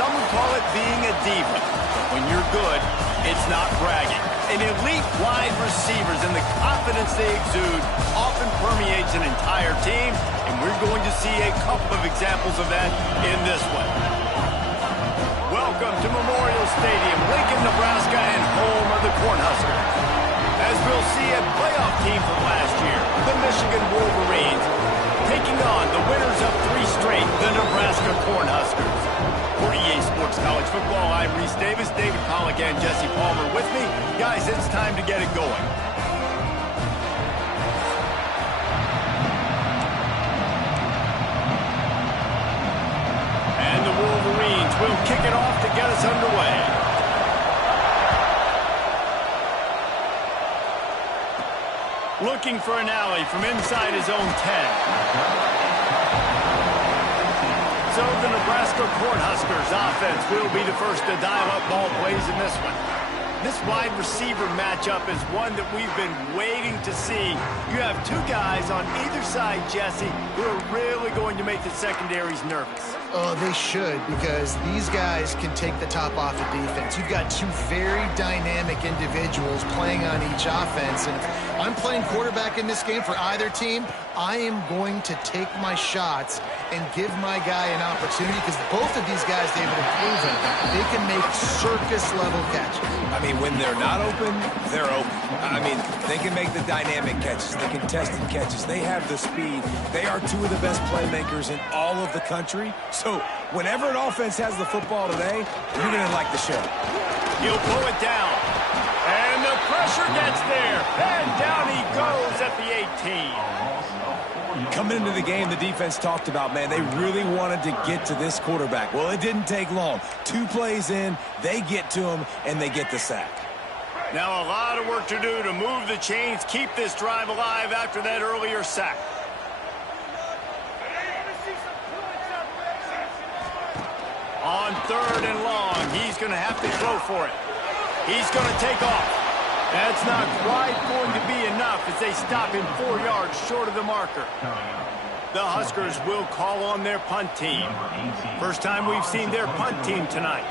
some would call it being a diva. But when you're good, it's not bragging. An elite wide receivers and the confidence they exude often permeates an entire team, and we're going to see a couple of examples of that in this one. Welcome to Memorial Stadium, Lincoln, Nebraska, and home of the Cornhuskers. As we'll see a playoff team from last year, the Michigan Wolverines, taking on the winners of 3 straight, the Nebraska Cornhuskers. For EA Sports College Football, I'm Reese Davis, David Pollack, and Jesse Palmer with me. Guys, it's time to get it going. And the Wolverines will kick it off to get us underway. Looking for an alley from inside his own 10. So the Nebraska Cornhuskers offense will be the first to dial up ball plays in this one. This wide receiver matchup is one that we've been waiting to see. You have 2 guys on either side, Jesse, who are really going to make the secondaries nervous. Oh, they should, because these guys can take the top off the defense. You've got 2 very dynamic individuals playing on each offense, and if I'm playing quarterback in this game for either team, I am going to take my shots and give my guy an opportunity, because both of these guys, David, have proven they can make circus-level catches. I mean, when they're not open, they're open. I mean, they can make the dynamic catches, the contested catches. They have the speed. They are 2 of the best playmakers in all of the country. So whenever an offense has the football today, you're going to like the show. He'll pull it down. And the pressure gets there. And down he goes at the 18. Coming into the game, the defense talked about, man, they really wanted to get to this quarterback. Well, it didn't take long. 2 plays in, they get to him, and they get the sack. Now a lot of work to do to move the chains, keep this drive alive after that earlier sack. On 3rd and long, he's going to have to throw for it. He's going to take off. That's not quite going to be enough as they stop him 4 yards short of the marker. The Huskers will call on their punt team. First time we've seen their punt team tonight.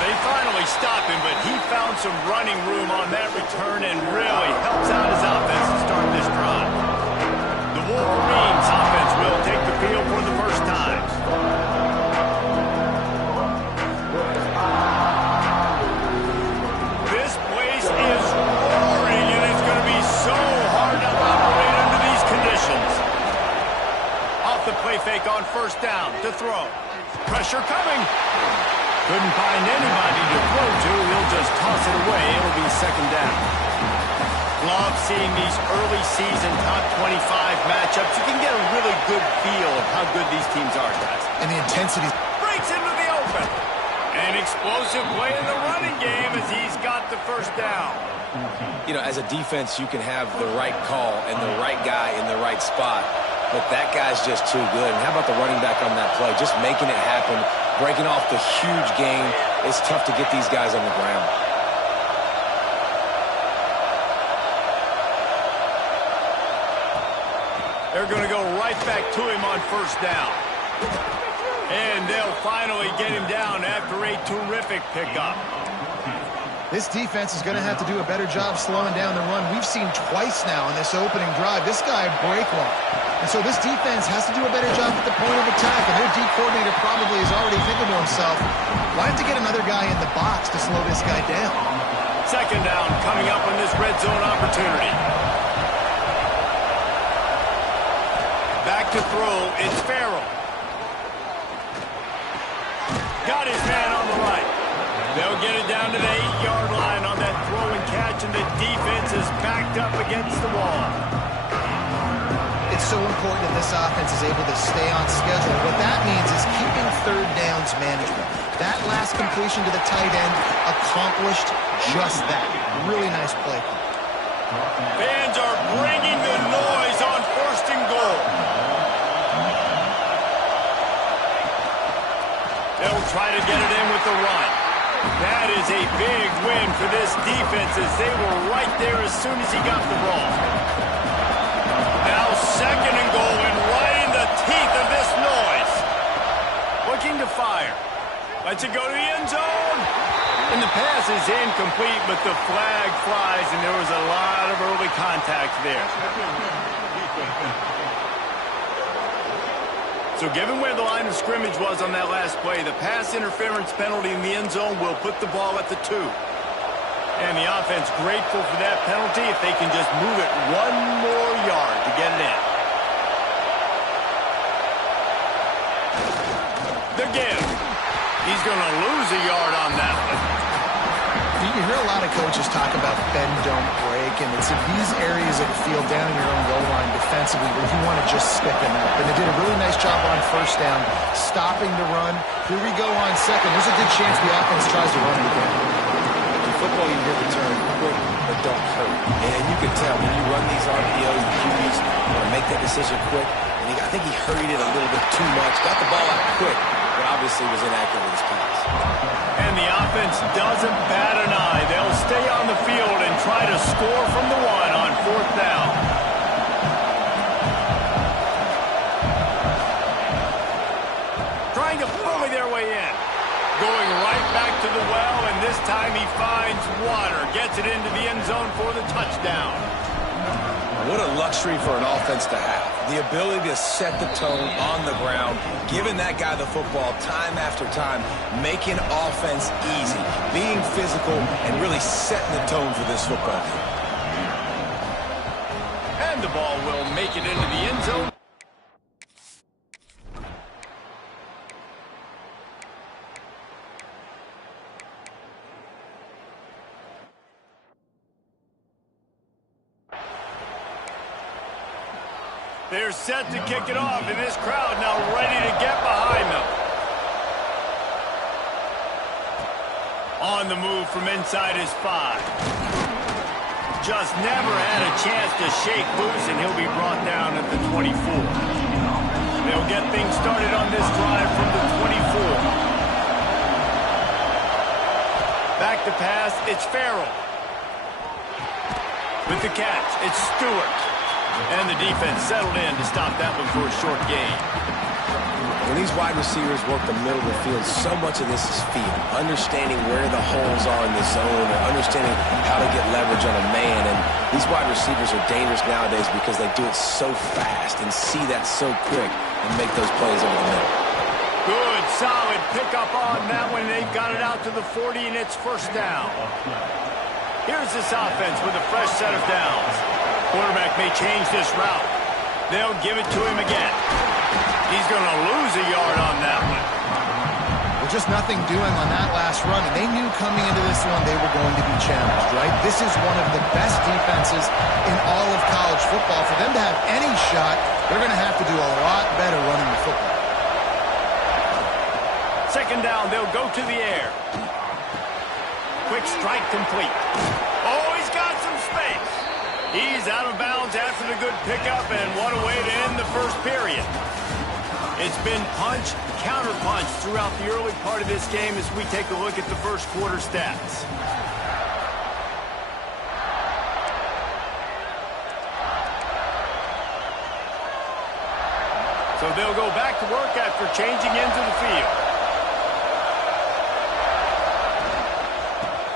They finally stop him, but he found some running room on that return and really helps out his offense to start this drive. The Wolverines offense will take the field for the first time. This place is roaring, and it's going to be so hard to operate under these conditions. Off the play fake on 1st down to throw. Pressure coming. Couldn't find anybody to throw to. He'll just toss it away. It'll be 2nd down. Love seeing these early season top 25 matchups. You can get a really good feel of how good these teams are, guys. And the intensity. Breaks into the open. An explosive play in the running game as he's got the 1st down. You know, as a defense, you can have the right call and the right guy in the right spot. But that guy's just too good. And how about the running back on that play? Just making it happen, breaking off the huge gain. It's tough to get these guys on the ground. They're going to go right back to him on 1st down. And they'll finally get him down after a terrific pickup. This defense is going to have to do a better job slowing down the run. We've seen twice now in this opening drive. This guy break one. And so this defense has to do a better job at the point of attack. And their D coordinator probably is already thinking to himself, why have to get another guy in the box to slow this guy down? 2nd down coming up on this red zone opportunity. Back to throw, it's Farrell. Got his man on the right. They'll get it down to the 8-yard line on that throw and catch, and the defense is backed up against the wall. It's so important that this offense is able to stay on schedule. What that means is keeping 3rd downs manageable. That last completion to the tight end accomplished just that. Really nice play. Fans are bringing the noise on 1st and goal. They'll try to get it in with the run. That is a big win for this defense as they were right there as soon as he got the ball. Now 2nd and goal and right in the teeth of this noise. Looking to fire. Lets it go to the end zone. And the pass is incomplete, but the flag flies, and there was a lot of early contact there. So given where the line of scrimmage was on that last play, the pass interference penalty in the end zone will put the ball at the 2. And the offense grateful for that penalty if they can just move it 1 more yard to get it in. The give. He's going to lose a yard on that one. You hear a lot of coaches talk about bend, don't break, and it's in these areas of the field down in your own goal line defensively where you want to just stick them up. And they did a really nice job on 1st down, stopping the run. Here we go on 2nd. There's a good chance the offense tries to run it again. In football, you hear the term quick, but don't hurry. And you can tell when you run these RPOs, the QBs want to make that decision quick. And I think he hurried it a little bit too much, got the ball out quick, but obviously was inaccurate with his pass. And the offense doesn't bat an eye. They'll stay on the field and try to score from the 1 on 4th down. Trying to bully their way in. Going right back to the well, and this time he finds water. Gets it into the end zone for the touchdown. What a luxury for an offense to have. The ability to set the tone on the ground, giving that guy the football time after time, making offense easy, being physical, and really setting the tone for this football team. And the ball will make it into the end zone. They're set to kick it off, and this crowd now ready to get behind them. On the move from inside his 5. Just never had a chance to shake loose, and he'll be brought down at the 24. They'll get things started on this drive from the 24. Back to pass, it's Farrell. With the catch, it's Stewart. And the defense settled in to stop that one for a short gain. When these wide receivers work the middle of the field, so much of this is feel. Understanding where the holes are in the zone, or understanding how to get leverage on a man. And these wide receivers are dangerous nowadays because they do it so fast and see that so quick and make those plays over the middle. Good, solid pickup on that one. They've got it out to the 40, and it's 1st down. Here's this offense with a fresh set of downs. Quarterback may change this route. They'll give it to him again. He's going to lose a yard on that one. Well, just nothing doing on that last run, and they knew coming into this one they were going to be challenged, right? This is one of the best defenses in all of college football. For them to have any shot, they're going to have to do a lot better running the football. 2nd down, they'll go to the air. Quick strike complete. Oh, he's got some space. He's out of bounds after the good pickup, and what a way to end the first period. It's been punch, counter-punch throughout the early part of this game as we take a look at the first quarter stats. So they'll go back to work after changing into the field.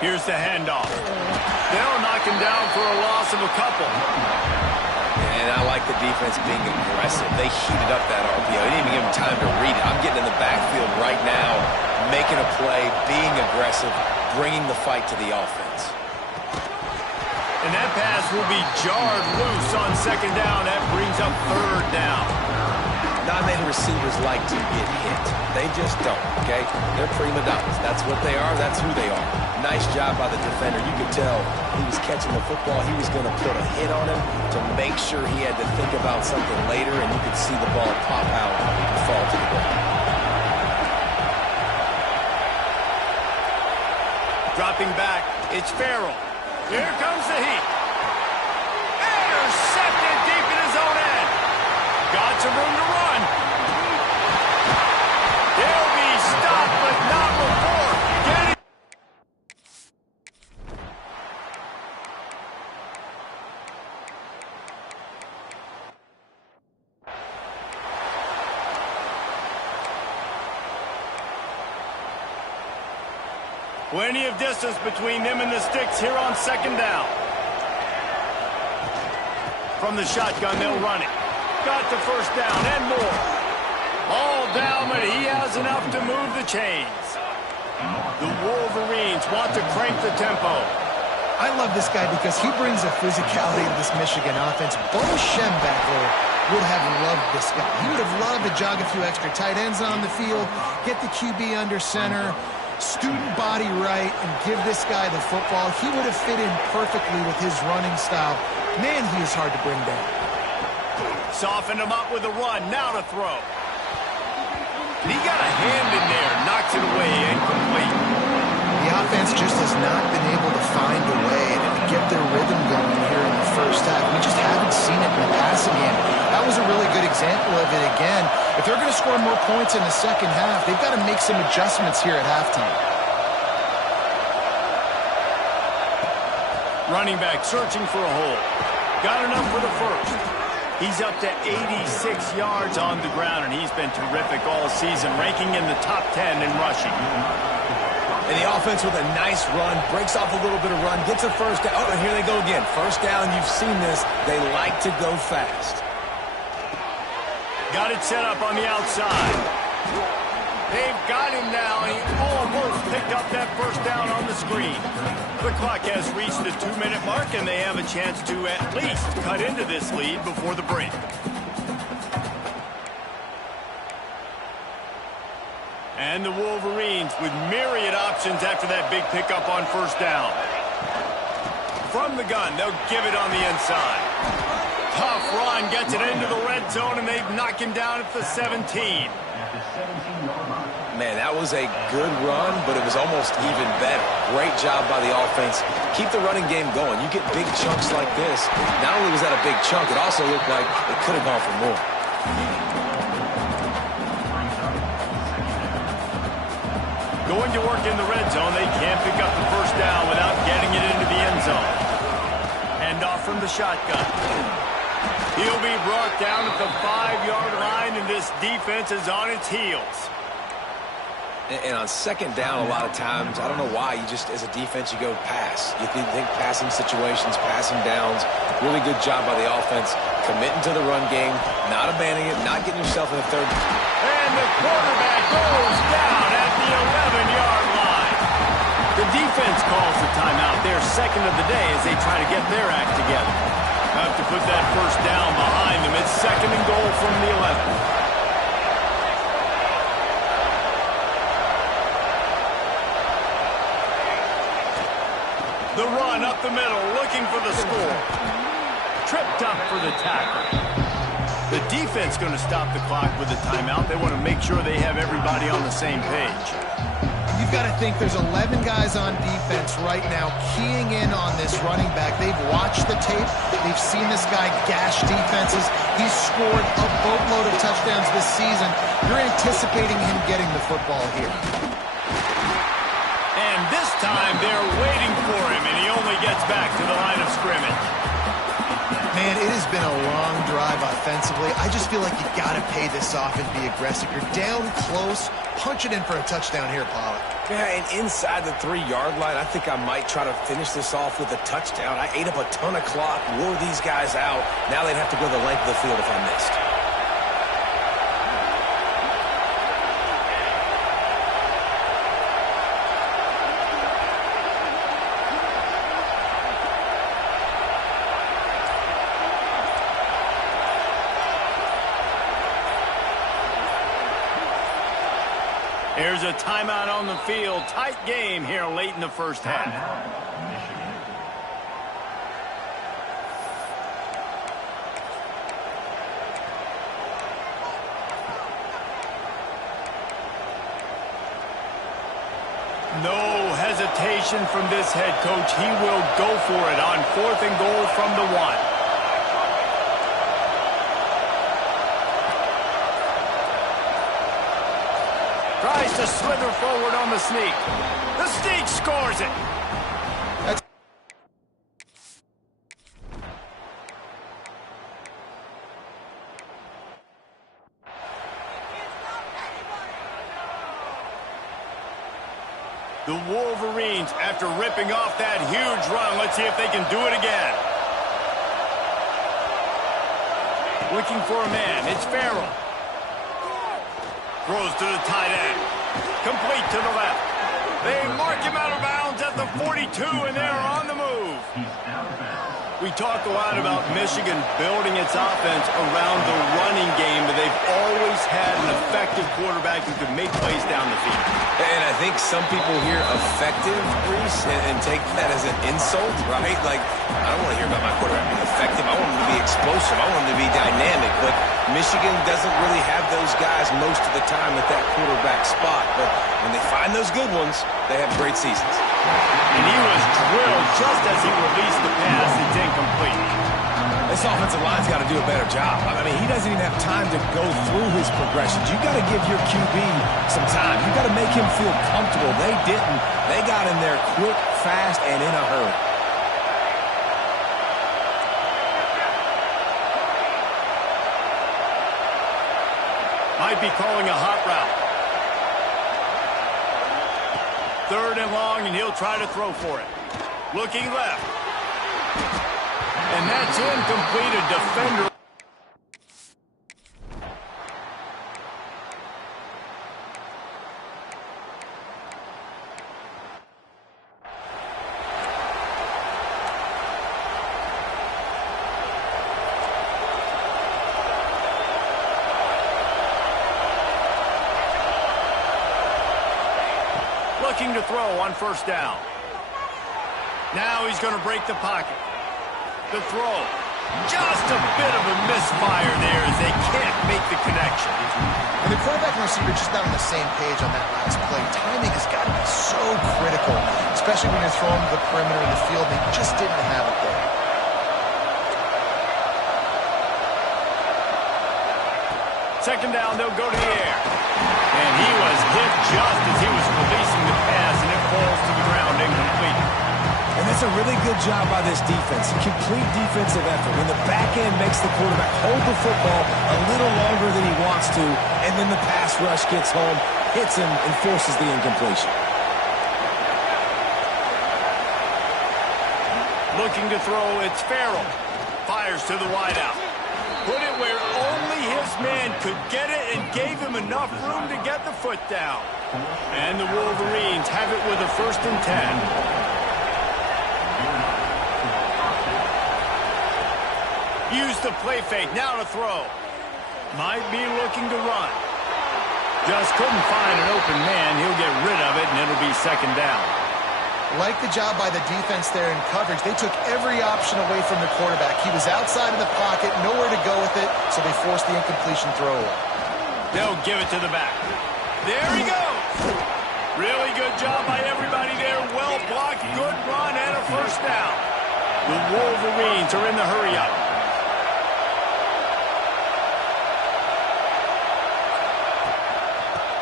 Here's the handoff. They'll knock him down for a loss of a couple. And I like the defense being aggressive. They heated up that RPO. They didn't even give him time to read it. I'm getting in the backfield right now, making a play, being aggressive, bringing the fight to the offense. And that pass will be jarred loose on 2nd down. That brings up 3rd down. Not many receivers like to get hit. They just don't, okay? They're prima donnas. That's what they are. That's who they are. Nice job by the defender. You could tell he was catching the football. He was going to put a hit on him to make sure he had to think about something later, and you could see the ball pop out and fall to the ground. Dropping back, it's Farrell. Here comes the heat. Intercepted deep in his own end. Got some room to run. He'll be stopped, but not before getting Plenty of distance between them and the sticks here on second down. From the shotgun, they'll run it. Got the first down and more. All down, but he has enough to move the chains. The Wolverines want to crank the tempo. I love this guy because he brings a physicality to this Michigan offense. Bo Schembechler would have loved this guy. He would have loved to jog a few extra tight ends on the field, get the QB under center, student body right, and give this guy the football. He would have fit in perfectly with his running style. Man, he is hard to bring down. Softened him up with a run. Now to throw. He got a hand in there. Knocks it away. Incomplete. The offense just has not been able to find a way to get their rhythm going here in the first half. We just haven't seen it in the passing game. That was a really good example of it again. If they're going to score more points in the second half, they've got to make some adjustments here at halftime. Running back searching for a hole. Got enough for the first. He's up to 86 yards on the ground, and he's been terrific all season, ranking in the top 10 in rushing. And the offense with a nice run, breaks off a little bit of run, gets a first down. Oh, and here they go again. First down, you've seen this. They like to go fast. Got it set up on the outside. They've got him now. He almost picked up that first down on the screen. The clock has reached the 2-minute mark, and they have a chance to at least cut into this lead before the break. And the Wolverines with myriad options after that big pickup on first down. From the gun, they'll give it on the inside. Tough run, gets it into the red zone, and they've knocked him down at the 17. Man, that was a good run, but it was almost even better. Great job by the offense. Keep the running game going. You get big chunks like this. Not only was that a big chunk, it also looked like it could have gone for more. Going to work in the red zone. They can't pick up the first down without getting it into the end zone. Hand off from the shotgun. He'll be brought down at the 5-yard line, and this defense is on its heels. And on second down, a lot of times, I don't know why, you just, as a defense, you go pass. You think passing situations, passing downs. Really good job by the offense, committing to the run game, not abandoning it, not getting yourself in the third. And the quarterback goes down at the 11-yard line. The defense calls the timeout, their second of the day, as they try to get their act together. Have to put that first down behind them. It's second and goal from the 11. The run up the middle, looking for the score. Tripped up for the tackle. The defense going to stop the clock with a timeout. They want to make sure they have everybody on the same page. You've got to think there's 11 guys on defense right now keying in on this running back. They've watched the tape. They've seen this guy gash defenses. He's scored a boatload of touchdowns this season. You're anticipating him getting the football here. And this time they're waiting for him, and he only gets back to the line of scrimmage. Man, it has been a long drive offensively. I just feel like you got to pay this off and be aggressive. You're down close. Punch it in for a touchdown here, Pollard. Yeah, and inside the 3-yard line, I think I might try to finish this off with a touchdown. I ate up a ton of clock, wore these guys out. Now they'd have to go the length of the field if I missed. Here's a timeout on the field. Tight game here late in the first half. No hesitation from this head coach. He will go for it on 4th and goal from the 1. Tries to slither forward on the sneak. The sneak scores it. The Wolverines, after ripping off that huge run, let's see if they can do it again. Looking for a man, it's Farrell. Throws to the tight end. Complete to the left. They mark him out of bounds at the 42, and they're on the move. We talk a lot about Michigan building its offense around the running game, but they've always had an effective quarterback who can make plays down the field. And I think some people hear effective, Reese, and take that as an insult, right? Like, I don't want to hear about my quarterback being effective. I want him to be explosive. I want him to be dynamic. But Michigan doesn't really have those guys most of the time at that quarterback spot. But when they find those good ones, they have great seasons. And he was drilled just as he released the pass. It's incomplete. This offensive line's got to do a better job. I mean, he doesn't even have time to go through his progressions. You got to give your QB some time. You got to make him feel comfortable. They didn't. They got in there quick, fast, and in a hurry. Might be calling a hot route. 3rd and long, and he'll try to throw for it. Looking left. And that's incomplete. A defender. Looking to throw on 1st down. Now he's going to break the pocket. The throw. Just a bit of a misfire there as they can't make the connection. And the quarterback and receiver just not on the same page on that last play. Timing has got to be so critical, especially when you're throwing to the perimeter of the field. They just didn't have it there. Second down, they'll go to the air. And he was hit just as he was releasing the pass, and it falls to the ground incomplete. And that's a really good job by this defense. Complete defensive effort. When the back end makes the quarterback hold the football a little longer than he wants to, and then the pass rush gets home, hits him, and forces the incompletion. Looking to throw, it's Farrell. Fires to the wideout. Put it where only his man could get it and gave him enough room to get the foot down. And the Wolverines have it with a 1st and 10. Use the play fake, now to throw. Might be looking to run. Just couldn't find an open man. He'll get rid of it, and it'll be 2nd down. Like the job by the defense there in coverage. They took every option away from the quarterback. He was outside of the pocket, nowhere to go with it, so they forced the incompletion throw away. They'll give it to the back. There he goes. Really good job by everybody there. Well blocked, good run, and a 1st down. The Wolverines are in the hurry-up.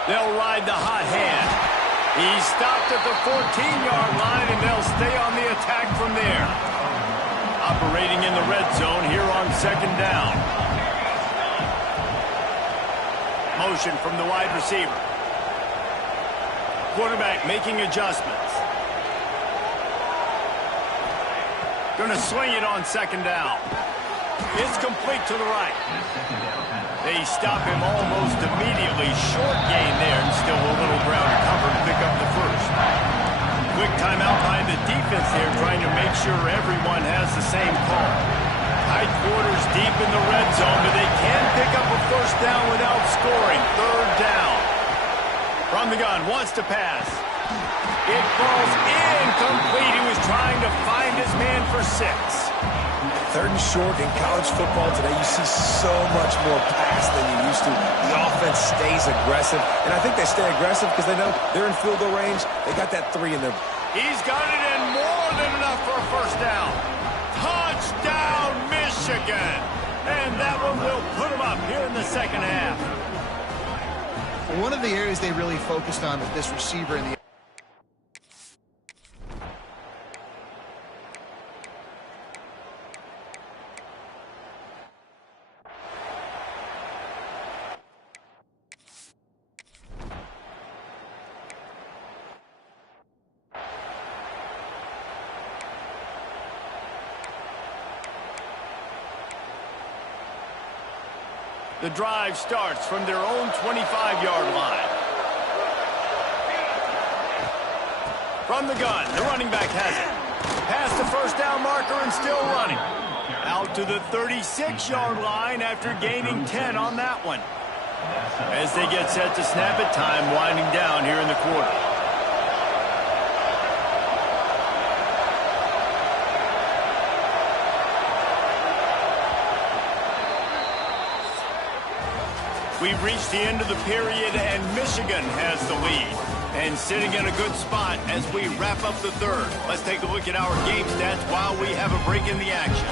They'll ride the hot hand. He's stopped at the 14-yard line, and they'll stay on the attack from there. Operating in the red zone here on 2nd down. Motion from the wide receiver. Quarterback making adjustments. Going to swing it on 2nd down. It's complete to the right. They stop him almost immediately. Short gain there, and still a little ground to cover to pick up the 1st. Quick timeout by the defense here, trying to make sure everyone has the same call. Tight quarters deep in the red zone, but they can pick up a 1st down without scoring. 3rd down. From the gun, wants to pass. It falls incomplete. He was trying to find his man for 6. 3rd and short in college football today, you see so much more pass than you used to. The offense stays aggressive, and I think they stay aggressive because they know they're in field goal range. They got that 3 in there. He's got it in more than enough for a 1st down. Touchdown, Michigan! And that one will put them up here in the 2nd half. One of the areas they really focused on with this receiver in the The drive starts from their own 25-yard line. From the gun, the running back has it. Past the first down marker and still running. Out to the 36-yard line after gaining 10 on that one. As they get set to snap it, time winding down here in the quarter. We've reached the end of the period, and Michigan has the lead. And sitting in a good spot as we wrap up the third. Let's take a look at our game stats while we have a break in the action.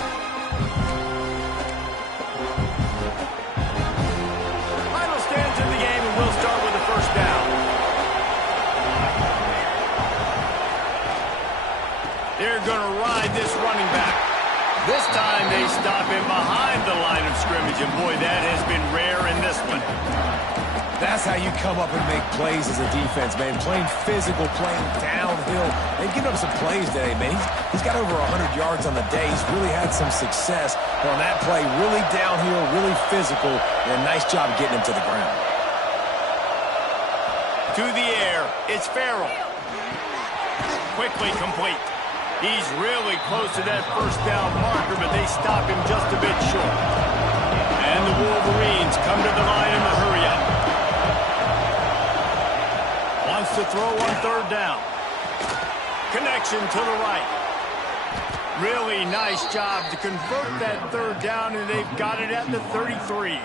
Final stands in the game, and we'll start with the first down. They're going to ride this running back. This time they stop him behind the line of scrimmage, and boy, that has been rare in this one. That's how you come up and make plays as a defense, man. Playing physical, playing downhill. They've given up some plays today, man. He's got over 100 yards on the day. He's really had some success. But on that play, really downhill, really physical, and a nice job getting him to the ground. To the air, it's Farrell. Quickly complete. He's really close to that first down marker, but they stop him just a bit short. And the Wolverines come to the line in the hurry-up. Wants to throw on third down. Connection to the right. Really nice job to convert that third down, and they've got it at the 33.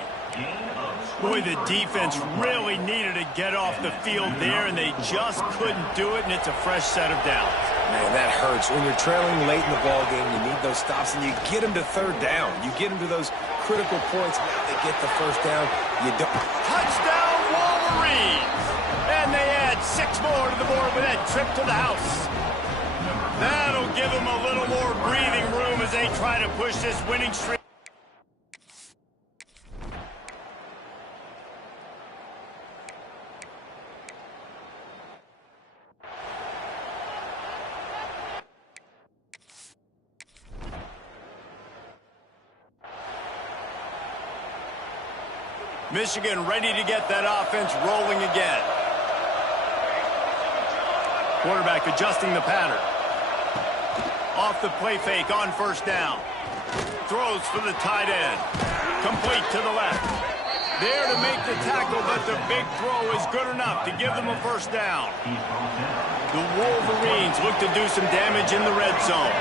Boy, the defense really needed to get off the field there, and they just couldn't do it, and it's a fresh set of downs. Man, that hurts. When you're trailing late in the ballgame, you need those stops, and you get them to third down. You get them to those critical points. Now they get the first down. You don't. Touchdown, Wolverines! And they add 6 more to the board with that trip to the house. That'll give them a little more breathing room as they try to push this winning streak. Michigan ready to get that offense rolling again. Quarterback adjusting the pattern. Off the play fake on first down. Throws for the tight end. Complete to the left. There to make the tackle, but the big throw is good enough to give them a first down. The Wolverines look to do some damage in the red zone.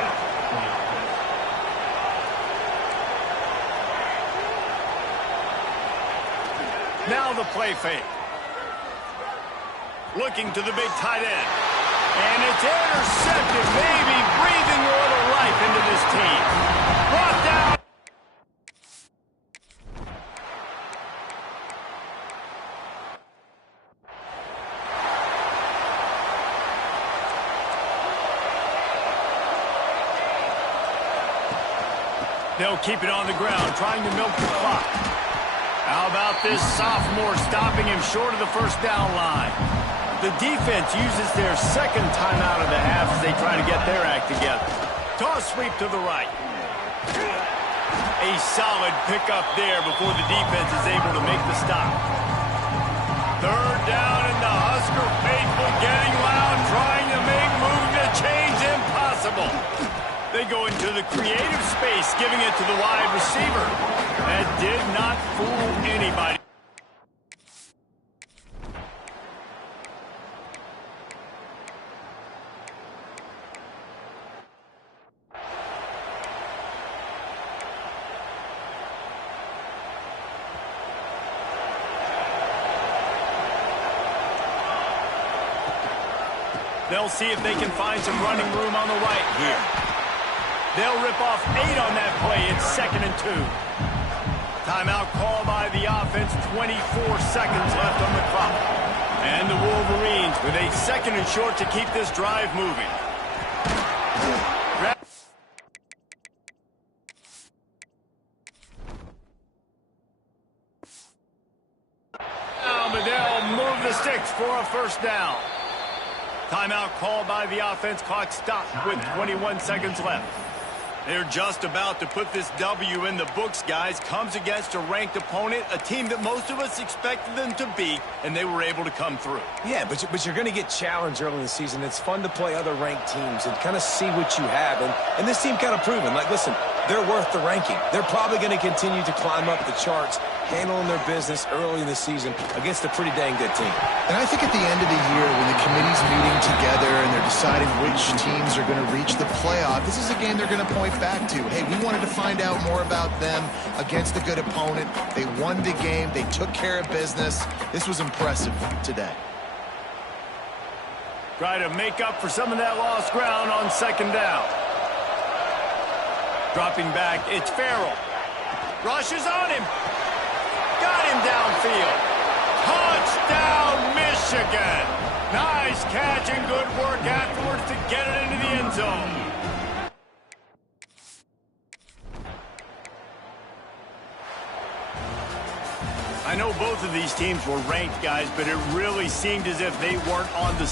Now the play fake. Looking to the big tight end. And it's intercepted, maybe breathing a little life into this team. Brought down. They'll keep it on the ground, trying to milk the clock. How about this sophomore stopping him short of the first down line? The defense uses their second timeout of the half as they try to get their act together. Toss sweep to the right. A solid pickup there before the defense is able to make the stop. Third down, and the Husker faithful getting loud, trying to make moving the chains impossible. They go into the creative space, giving it to the wide receiver. That did not fool anybody. They'll see if they can find some running room on the right here. They'll rip off 8 on that play. It's 2nd and 2. Timeout call by the offense. 24 seconds left on the clock. And the Wolverines with a 2nd and short to keep this drive moving. But they'll move the sticks for a first down. Timeout called by the offense. Clock stopped with 21 seconds left. They're just about to put this W in the books, guys. Comes against a ranked opponent, a team that most of us expected them to beat, and they were able to come through. Yeah, but you're going to get challenged early in the season. It's fun to play other ranked teams and kind of see what you have. And this team kind of proven, like, listen, they're worth the ranking. They're probably going to continue to climb up the charts, handling their business early in the season against a pretty dang good team. And I think at the end of the year, when the committee's meeting together and they're deciding which teams are going to reach the playoff, this is a game they're going to point back to. Hey, we wanted to find out more about them against a good opponent. They won the game. They took care of business. This was impressive today. Try to make up for some of that lost ground on second down. Dropping back, it's Farrell. Rushes on him. Got him downfield. Touchdown, Michigan. Nice catch and good work afterwards to get it into the end zone. I know both of these teams were ranked, guys, but it really seemed as if they weren't on the